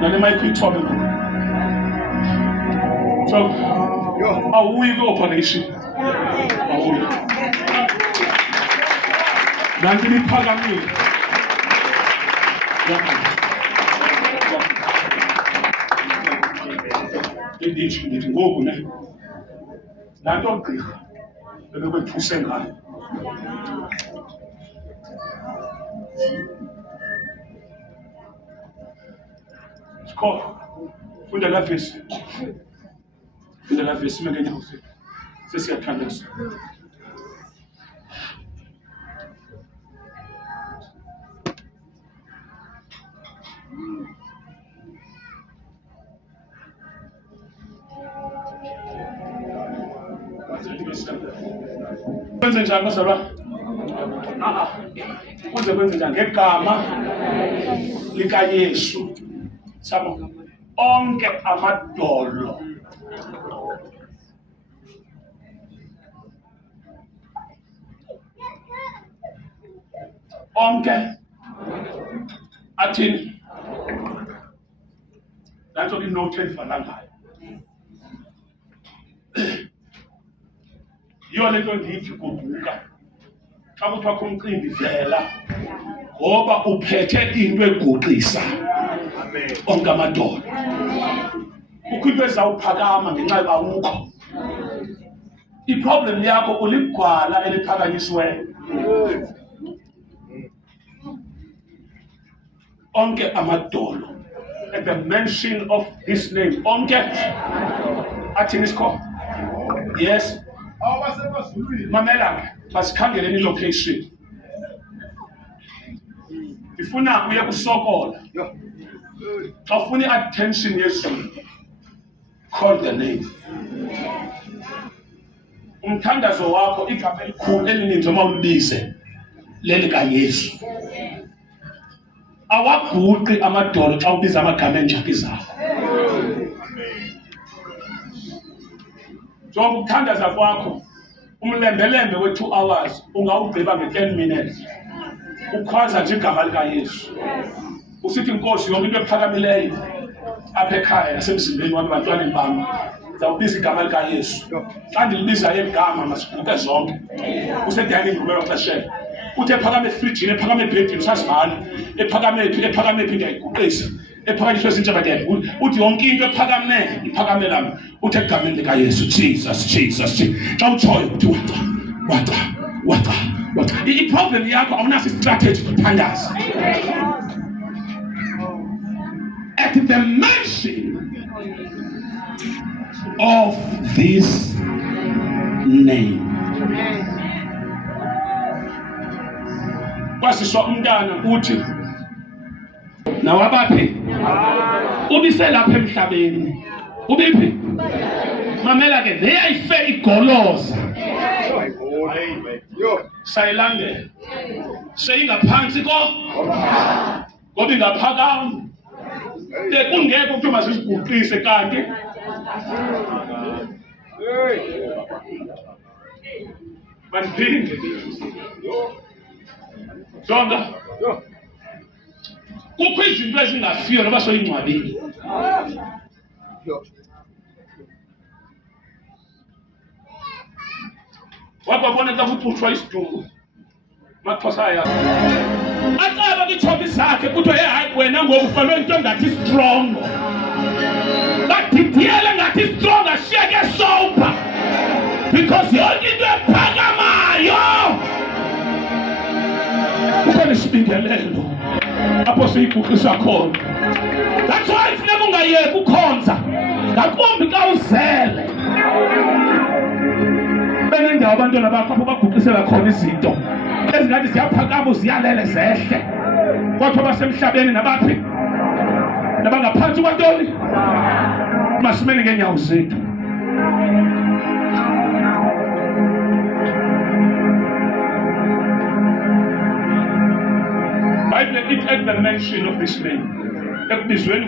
Nani mic ithome ngoku. So awuyi ku-operation. Awuyi. Nanti niphakamile. Ndithi ngoku ne. Nanto gqirha ebekuthuse ngayo. Skop. Funda la vesi. Mengenya usi. Sesiyathandasa. Kwenze njani bazalwane? Kuze kwenze njani ngegama likaYesu. Sabo onke amadolo athini that's what inote elivala ngayo. Yiyo lento ndithi kubuka xa kuthiwa kumcimbi vela ngoba uphethe into eguqisa onke amadolo. Kukho into ezawuphakama ngenxa yoba ukho. Iproblem yakho uligwala eliphakanyisiweyo. Onke amadolo at the mention of this name. Onke athini isikho? Yes. Mamela basikhangeleni location. Ifuna uye kusokola. Xa ufuna i-attention yezulu, call the name. Umthandazo wakho igama elikhulu elininzi uma ulibize lelikaYesu. Awaguqi amadolo xa ubiza amagama enjaki zakho. So ukuthandaza kwakho umlembelembe we-2 hours ungawugqiba nge-10 minutes. Ukhwaza nje igama likaYesu. Usithi Nkosi yonke into ephakamileyo apha ekhaya nasemzimbeni wami bantwaneni bami zawubiza igama likaYesu. Xa ndilibiza igama masiguqe zonke. Usedani ngibelo xesheni. Uthe ephakame efrijini, ephakame ebhedini usazibhala. Ephakame phi ndiyayiguqisa. Ephakanyiswe ezintsha ndiyayiguqisa. Uthi yonke into iphakame lami. Uthe egameni likaYesu, Jesus. Xa utshoyo uthi waca. I-problem yakho awunaso i-strategy kuthandaza. At the mention of this name. Kwasiswa umntana uthi nawabaphi ubiselapha emhlabeni ubiphi mamela ke leyayife igoloza sayilandela seyingaphansi ngoba ingaphakama kungekho kuthiwa masiziguqise kanti maniphinde jonga kukho izinto ezingafiyo noba soyingcwabile. Wababona xa kuthutshwa isidumbu maxhosa yakho acaba kwiitshomi zakhe kuthiwa hayi wena ngoku ufanele into engathi strong badidiyele ngathi strong ashiyeke sober because yonke into ephakamayo kukho nesibingelelo apho siyiguqisa khona. That's why funeka ungayeki ukhonza ngakumbi xa uzele benendawo indawo abantwana bakho apho baguqisela khona izinto ezingathi ziyaphakama ziyalele zehle kodwa basemhlabeni nabaphi nabangaphansi kwantoni masimene ngenyawo zethu. Bible it at the mention of this name ekubizweni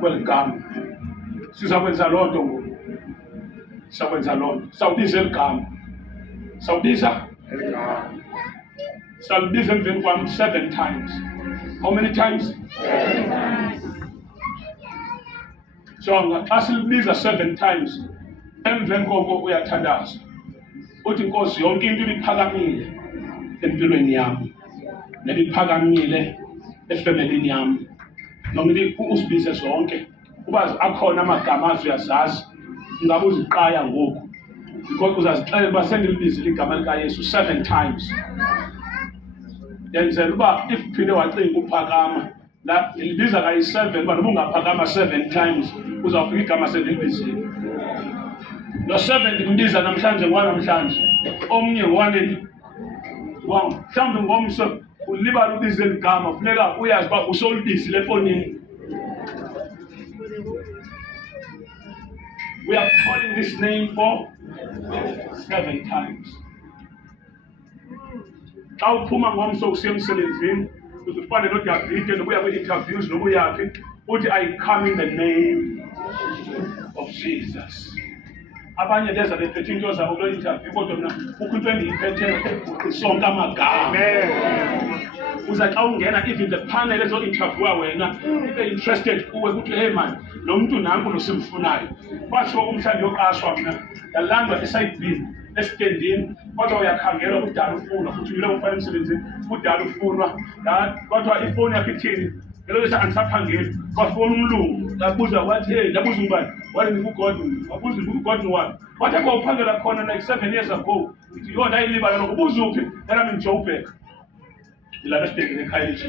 kweligama sizakwenza loo nto ngoku sakwenza loo nto sawubiza eligama sawubiza emveni kwam 7 times. How many times? 7 times. So xa silibiza 7 times emveni koko uyathandaza uthi Nkosi yonke into ibiphakamile empilweni yam nebiphakamile efemelini yam noma usibize zonke uba akhona amagama azuyazazi ngabe uziqaya ngoku because uzazixelela uba sendilibizile igama likaYesu 7 times. Yenzela uba if phinde wacinga uphakama la ilibiza kayi7 uba noma ungaphakama 7 times uzawufika igama sendilibizile. Lo 7 ndimbiza namhlanje ngwanamhlanje omnye ngwaneni mhlawumbi ngomso ulibala ubize eligama funeka uyazi uba usolibizile efonini. We are calling this name for 7 times. Xa uphuma ngomso usiya emsebenzini uzifane noDavide nobuya kwi-interviews nobuyaphi uthi I come in the name of Jesus. Abanye beza bephethe into zabo kulo interview kodwa mina kukho into endiyiphetheyo sonke amagama. Uza xa ungena even the panel ezo interviewer wena ibe interested kuwe kuthi hey man lo muntu nanku losimfunayo basho umhlanje yoqashwa mina yalandwa eside B esitendini kodwa uyakhangela ukudala ufuna futhi yile ufana emsebenzini ukudala ufunwa kodwa ifoni yakhe ithini ngelo lesa angisaphangeli kwafona umlungu ndabuza wathi hey ndabuza ubani wathi ngikuGod wabuza ngikuGod ngowapi wathi akuphangela khona like 7 years ago uthi yona ayilibala lokubuza uphi mina ngiJoburg la sibhekene ekhayelitshe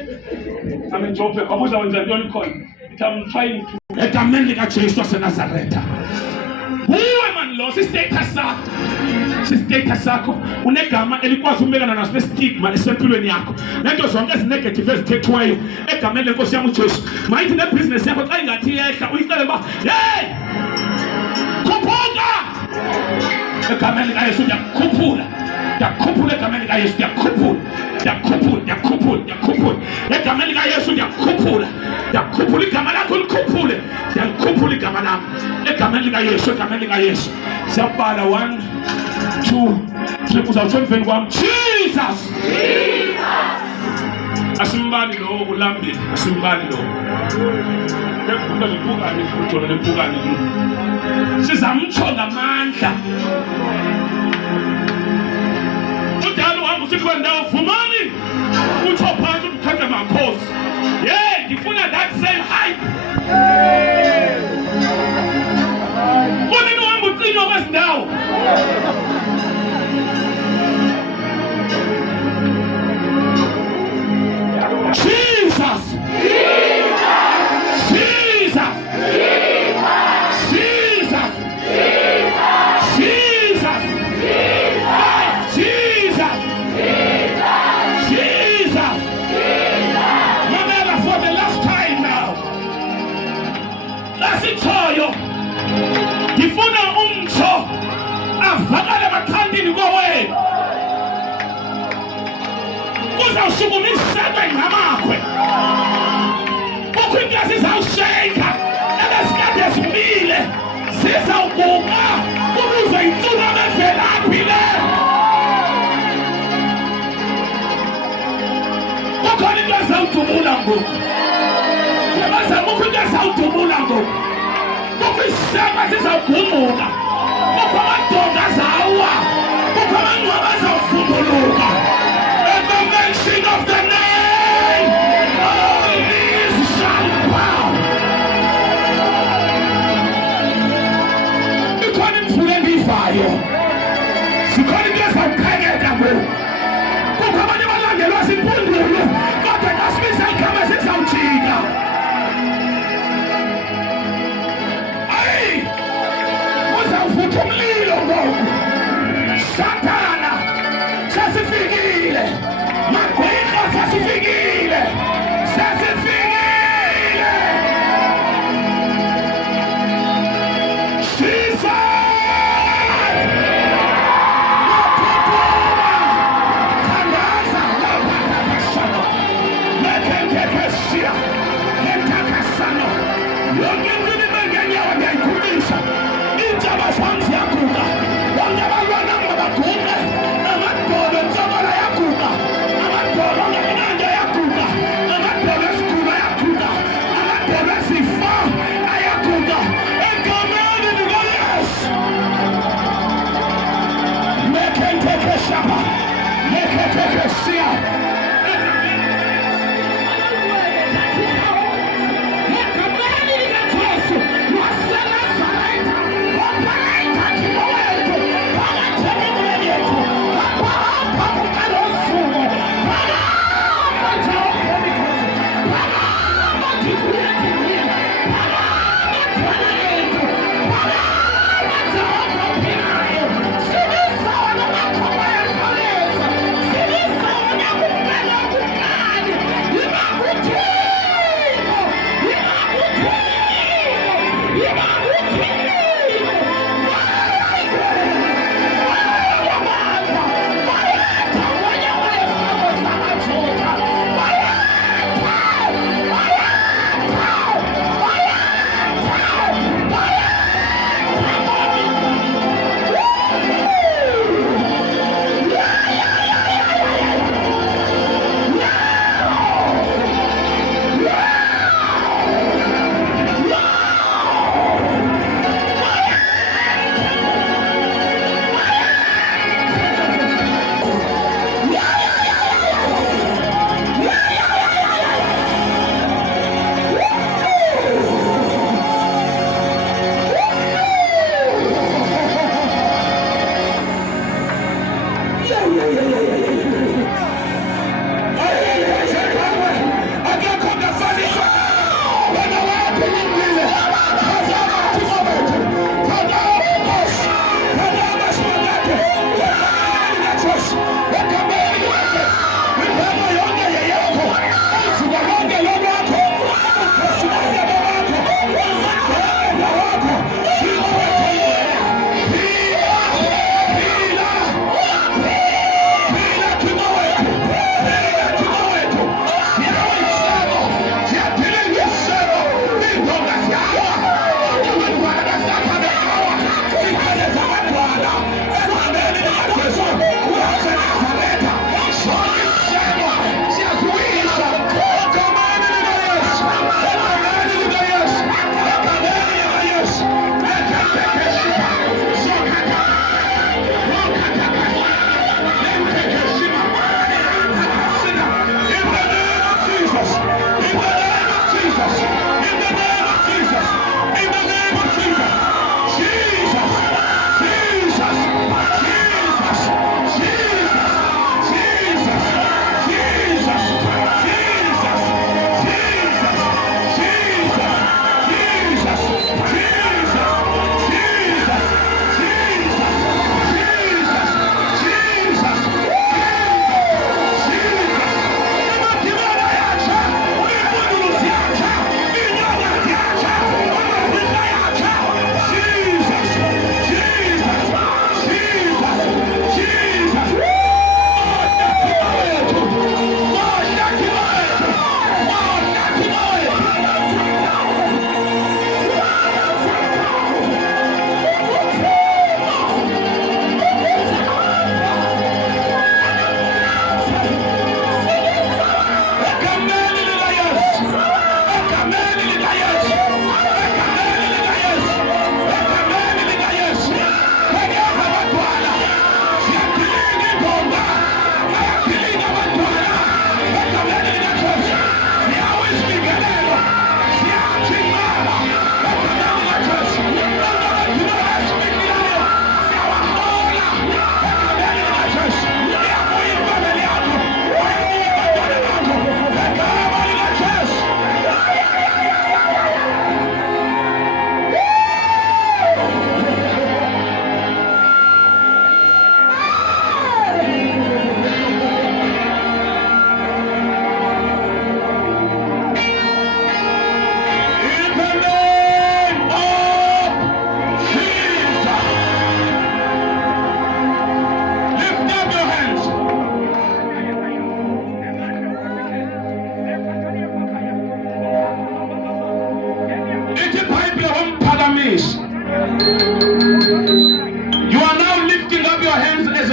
I'm Joburg wabuza wenza ntoni khona I'm trying to egameni likaJesu waseNazaretha uwe man lo status sakho unegama elikwazi umbekana naso nestigma esempilweni yakho nento zonke ezinegative ezithethweyo egameni lenkosi yami uJesu mayithi nebusiness yakho xa ingathi yehla uyicele ba hey khuphuka egameni likaYesu yakukhuphula egameni likaYesu yakukhuphula egameni likaYesu yakukhuphula igama lakho likhuphule yakukhuphula igama lami egameni likaYesu siyabhala 1 2 3 uzawutsho emveni kwami Jesus asimbali lo ulambile asimbali lo ekubuka lempukane uthola lempukane sizamtsho ngamandla udala uhamba usithi kwendawo vumani utsho phansi uthathe makhosi yeah ngifuna that same hype kunini uhamba ucinywa kwezindawo Jesus ngifuna umtsho avakale emakhandini kowe kuzawushukumiseka ingqamakwe kukho into ezizawusheyika ebesikade zimile zizawuguqa kubuze intsuno bevelaphi le kukhona into ezawudubula ngoku kukho into ezawudubula ngoku kukho isema sizawugumuka kukho amadonga azawa kukho amangcwaba azawuvumbuluka at the mention of the name all knees shall bow. Ikhona imvula endiyivayo zikhona into ezawukhanyeka ngoku kukho abanye abalandelwa zimpundulu kodwa xa sibiza igama zizawujika uzawuvutha umlilo ngoku Satana sesifikile, magwinqa sesifikile, sesifikile. Siza maphuphuma, thandaza laphathakashana, lekentekeshia, kentakasano. Yonke into ibengenyawo ndiyayikhulisa, iintshaba zam ziyaguqa, bonke abantwana mabaguqe, amadolo entsokolo ayaguqa, amadolo ngeminanja ayaguqa, amadolo esigulo ayaguqa, amadolo esifo ayaguqa, egameni likaYesu. Lekentekeshapa, lekentekesia. Sinisona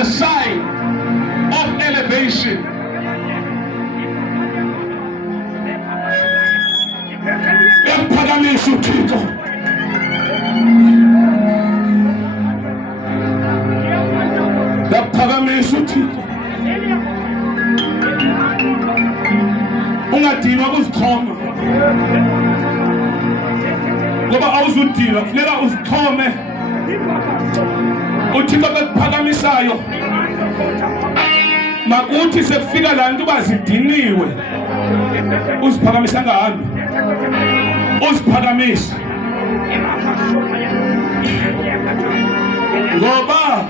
a sign of elevation. Yaphakamisa uThixo. Yaphakamisa uThixo. Ungadinwa kuzixhoma. Ngoba awuzudinwa, kufuneka uzixhome. uThixo bekuphakamisayo makuthi sekufika la nto bazidiniwe uziphakamisa ngahambi uziphakamisa ngoba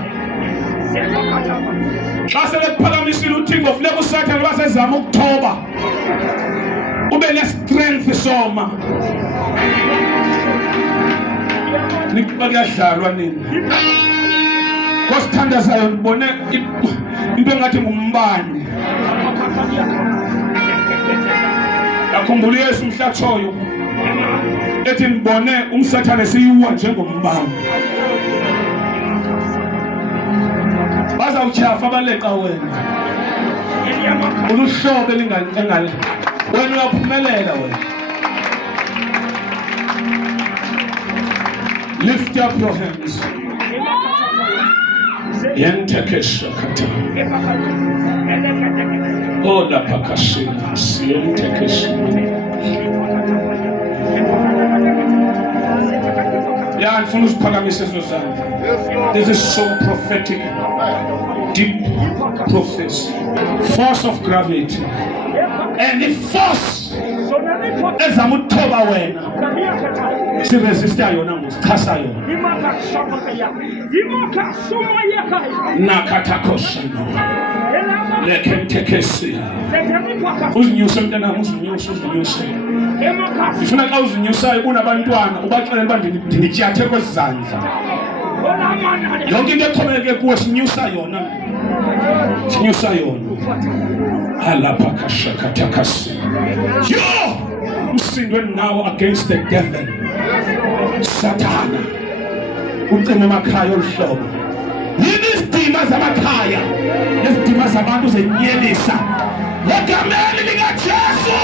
xa selekuphakamisile uThixo funeka uSathane basezama ukuthoba ube ne-strength soma nikuyadlalwa nini kosithandazayo ngibone into engathi ngumbane yakhumbula uYesu mhlatshoyo ethi ngibone umSathane siyiwa njengombane bazawutshafa baleqa wena uluhlobo elingale wena uyaphumelela wena. Lift up your hands. Yentekesha kata. Ola pakashina. Yentekesha. Yeah, and full pagamises. This is so prophetic, deep prophecy. Force of gravity. And the force is a mutoba wena. Si resiste ayona muskasa yona. Nakatakosha. Lekentekesi. Uzinyuse mntana uzinyuse. Ifuna xa uzinyusayo kunabantwana ubaxelele uba ndindityathe kwezandla. Yonke into exhomekeke kuwe sinyusa yona. Sinyusa yona. Alapakashakatakasi. Yo! Usindwe now against the devil. Satana. Ucime emakhaya oluhlobo. Yini isidima zamakhaya. Isidima zabantu zenyelisa. Legameni likaJesu.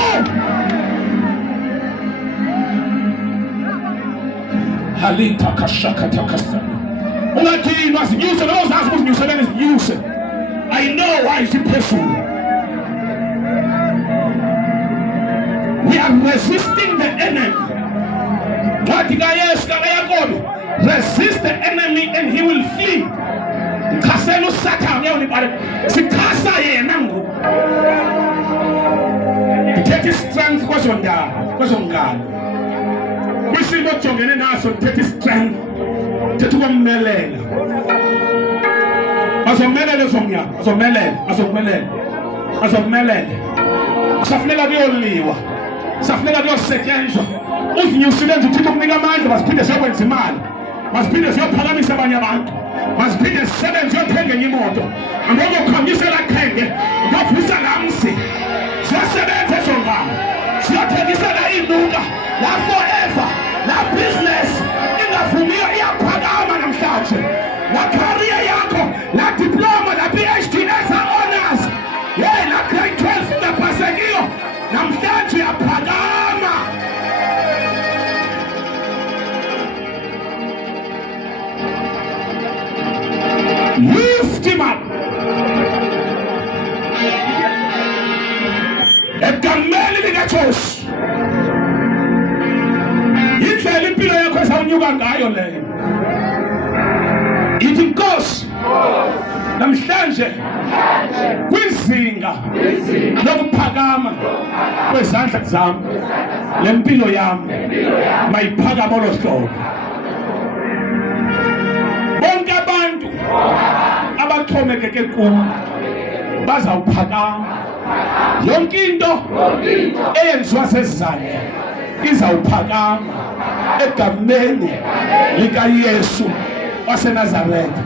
Halipakashakatakasi. Ungathi wasinyuse lo zazi ukuzinyuse bezinyuse. I know why is it painful. We are resisting the enemy. Resist the enemy and he will flee. Kaselu Satan sikasa yena ngo. Take strength kwezongalo. Kwisimo jongene naso take strength. Tetukomelela. Azomelele somnya, azomelele. Safuneka kuyoliwa. Safuneka kuyosetyenzwa. Uzinyusile nje uThixo kunika amandla masiphinde siyokwenza imali. Masiphinde siyophakamisa abanye abantu. Masiphinde sisebenze siyothenga enye imoto. Angeke ukhamisela khenge, ngafisa lamsi. Siyasebenza ezongalo. Siyothengisela inuka la forever, la business ingavumiyo iyaphakama namhlanje. La career yako, la diploma, la PhD, eza honors. Yeah, la grade 12 na pasegio. Namhlanje yaphakama. Lift him up. Egameni likaJesu. Indlela impilo yakho esawunyuka ngayo leyo. Ithi Nkosi namhlanje kwizinga lokuphakama kwezandla zami lempilo yami mayiphakama olohlobo. Bonke abantu abaxhomekeke kuwe bazawuphakama. Yonke into eyenziwa sezizandla izawuphakama egameni likaYesu waseNazaretha.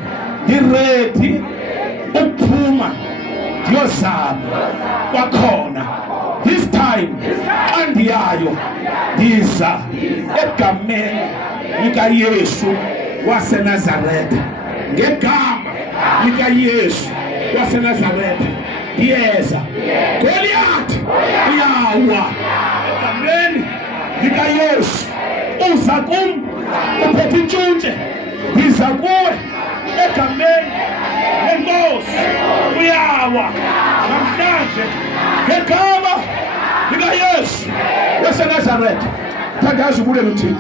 Iredi ukuphuma ndiyozama kwakhona. This time andiyayo ndiza egameni likaYesu waseNazaretha ngegama likaYesu waseNazaretha liyeza. Goliath uyawa egameni likaYesu. Uza kum uphethe intshuntshe, ndiza kuwe egameni lenkosi. Uyawa namhlanje ngegama likaYesu waseNazaretha. Thandaza ubulela uThixo.